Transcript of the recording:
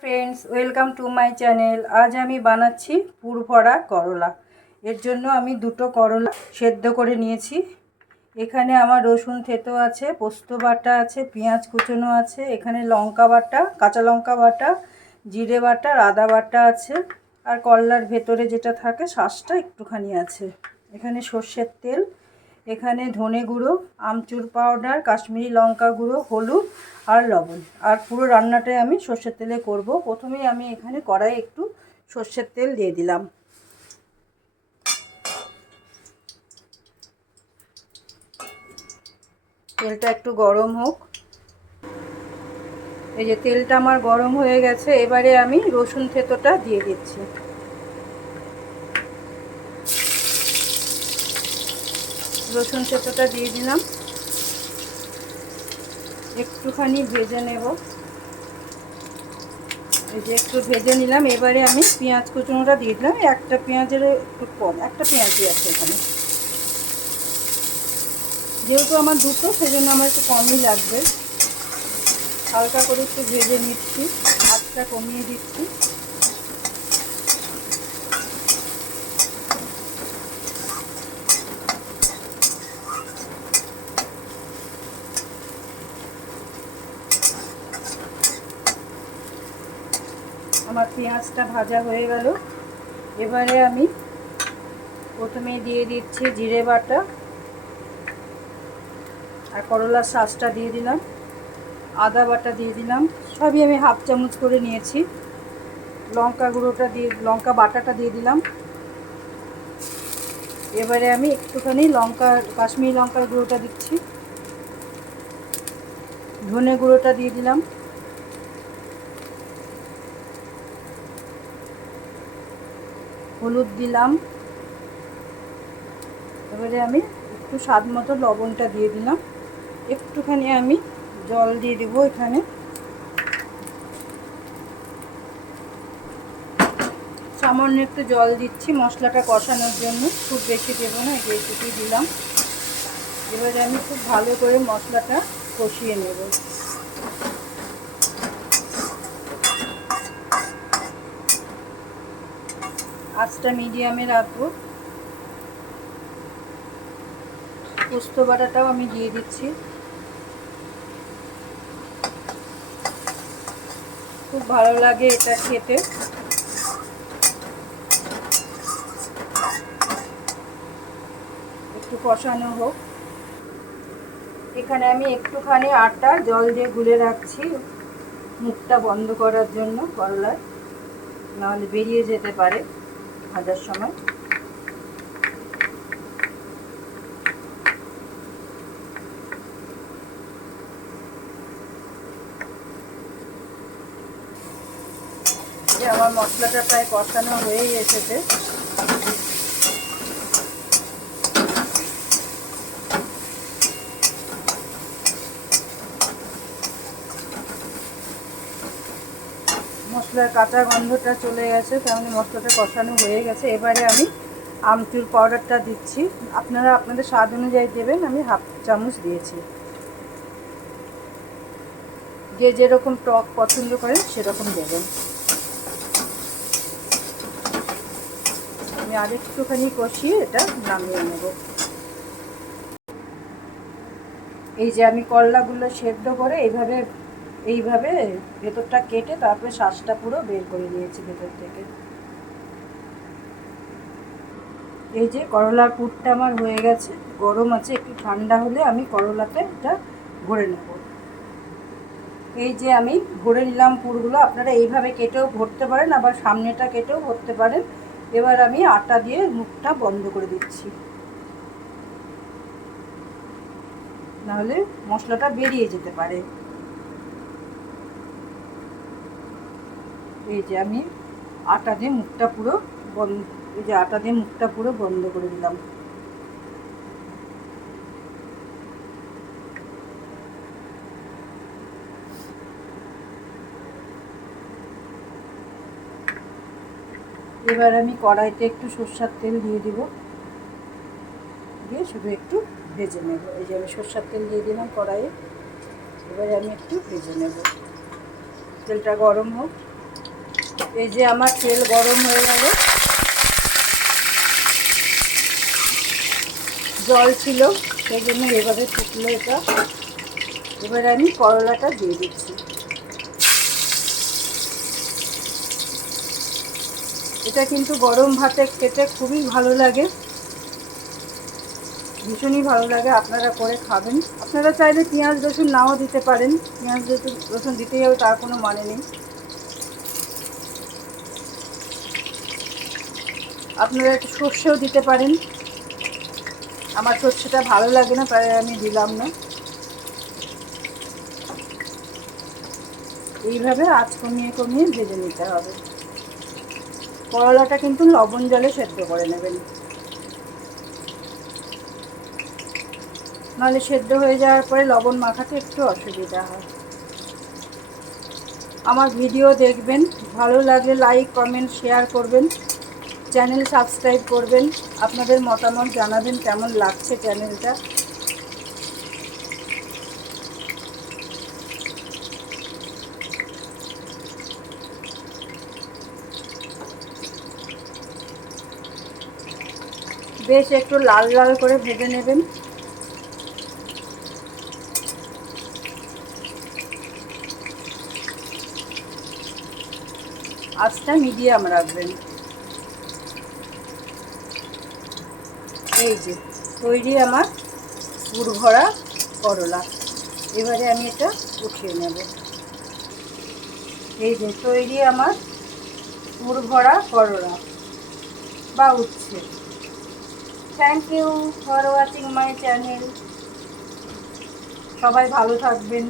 Friends welcome to my channel আজ আমি বানাচ্ছি পুরভরা করলা। এর জন্য আমি দুটো করলা সেদ্ধ করে নিয়েছি। এখানে আমার রসুন থেতো আছে, পোস্ত বাটা আছে, পেঁয়াজ কুচনো আছে, এখানে লঙ্কা বাটা, কাঁচা লঙ্কা বাটা, জিরে বাটা, আদা বাটা আছে। আর করলার ভেতরে যেটা থাকে শ্বাসটা একটুখানি আছে। এখানে সর্ষের তেল এখানে ধনে গুঁড়ো, আমচুর পাউডার কাশ্মীরি লঙ্কা গুঁড়ো, হলুদ আর লবণ। আর পুরো রান্নাটাই আমি সর্ষের তেলে করব। প্রথমেই আমি এখানে কড়াই একটু সর্ষের তেল দিয়ে দিলাম। তেলটা একটু গরম হোক। এই যে তেলটা আমার গরম হয়ে গেছে, এবারে আমি রসুন থেতোটা দিয়ে দিচ্ছি। রসুন থেতোটা দিয়ে দিলাম। একটুখানি ভেজে নেব। এই যে একটু ভেজে নিলাম, এবারে আমি পেঁয়াজ কুচনোটা দিয়ে দিলাম। একটা পেঁয়াজের একটু কম, একটা পেঁয়াজ পেঁয়াজই আছে এখানে। যেহেতু আমার দুটো, সেজন্য আমার একটু কমই লাগবে। হালকা করে একটু ভেজে নিচ্ছি হাতটা কমিয়ে দিচ্ছি আমার পেঁয়াজটা ভাজা হয়ে গেল। এবারে আমি প্রথমে দিয়ে দিচ্ছি জিরে বাটা আর করলার শাঁসটা দিয়ে দিলাম। আদা বাটা দিয়ে দিলাম। সবই আমি হাফ চামচ করে নিয়েছি। লঙ্কা গুঁড়োটা দিয়ে, লঙ্কা বাটাটা দিয়ে দিলাম। এবারে আমি একটুখানি লঙ্কা, কাশ্মীরি লঙ্কার গুঁড়োটা দিচ্ছি। ধনে গুঁড়োটা দিয়ে দিলাম। হলুদ দিলাম। এবারে আমি একটু স্বাদ মতো লবণটা দিয়ে দিলাম। একটুখানি আমি জল দিয়ে দেব এখানে। সামান্য একটু জল দিচ্ছি মশলাটা কষানোর জন্য। খুব বেশি দেবো না এইটুকুই দিলাম। এবারে আমি খুব ভালো করে মশলাটা কষিয়ে নেব। আঁচটা মিডিয়ামে রাখব। পোস্ত বাটাটাও আমি দিয়ে দিচ্ছি। খুব ভালো লাগে এটা খেতে। একটু কষানো হোক। এখানে আমি একটুখানি আটা জল দিয়ে গুলে রাখছি মুখটা বন্ধ করার জন্য করলায় নাহলে বেরিয়ে যেতে পারে। ভাজার সময়। যে আমার মশলাটা প্রায় কষানো হয়েই এসেছে। মশলার কাঁচা গন্ধটা চলে গেছে তেমনি মশলাটা কষানো হয়ে গেছে। এবারে আমি আমচুর পাউডারটা দিচ্ছি। আপনারা আপনাদের স্বাদ অনুযায়ী দেবেন, আমি হাফ চামচ দিয়েছি। যে যেরকম টক পছন্দ করেন, সেরকম দেবেন। আমি আর একটুখানি কষিয়ে এটা নামিয়ে নেব। এই যে আমি করলাগুলো সেদ্ধ করে এইভাবে এইভাবে ভেতরটা কেটে তারপরে শ্বাসটা পুরো বের করে দিয়েছি ভেতর থেকে। এই যে করলার পুরটা আমার হয়ে গেছে, গরম আছে, একটু ঠান্ডা হলে আমি করলাতে এটা ভরে নেব। এই যে আমি ভরে নিলাম পুরগুলো, আপনারা এইভাবে কেটেও ভরতে পারেন, আবার সামনেটা কেটেও ভরতে পারেন। এবার আমি আটা দিয়ে মুখটা বন্ধ করে দিচ্ছি। নাহলে মশলাটা বেরিয়ে যেতে পারে। এই যে আমি আটা দিয়ে মুখটা পুরো বন্ধ, এই যে আটা দিয়ে মুখটা পুরো বন্ধ করে দিলাম। এবার আমি কড়াইতে একটু সর্ষার তেল দিয়ে দিব। দিয়ে শুধু একটু ভেজে নেব। এই যে আমি সর্ষার তেল দিয়ে দিলাম কড়াইয়ে। এবারে আমি একটু ভেজে নেব। তেলটা গরম হোক। এই যে আমার তেল গরম হয়ে গেল। জল ছিল, সেই জন্য এভাবে ফুটলো এটা। এবারে আমি করলাটা দিয়ে দিচ্ছি। এটা কিন্তু গরম ভাতে খেতে খুবই ভালো লাগে। ভীষণই ভালো লাগে, আপনারা করে খাবেন। আপনারা চাইলে পেঁয়াজ রসুন নাও দিতে পারেন। পেঁয়াজ রসুন রসুন দিতেই হবে, তার কোনো মানে নেই। আপনারা একটু সর্ষেও দিতে পারেন। আমার সর্ষেটা ভালো লাগে না, তাই আমি দিলাম না। এইভাবে আঁচ কমিয়ে কমিয়ে ভেজে নিতে হবে। করলাটা কিন্তু লবণ জলে সেদ্ধ করে নেবেন। নাহলে সেদ্ধ হয়ে যাওয়ার পরে লবণ মাখাতে একটু অসুবিধা হয়। আমার ভিডিও দেখবেন, ভালো লাগলে লাইক, কমেন্ট, শেয়ার করবেন। চ্যানেল সাবস্ক্রাইব করবেন। আপনাদের মতামত জানাবেন, কেমন লাগছে চ্যানেলটা? বেশ, একটু লাল লাল করে ভেজে নেবেন। আঁচটা মিডিয়াম রাখবেন। এই যে, তৈরি আমার পুর ভরা করলা। এবারে আমি এটা উঠিয়ে নেব। এই যে, তৈরি আমার পুর ভরা করলা বা উঠছে thank you for watching my channel সবাই ভালো থাকবেন।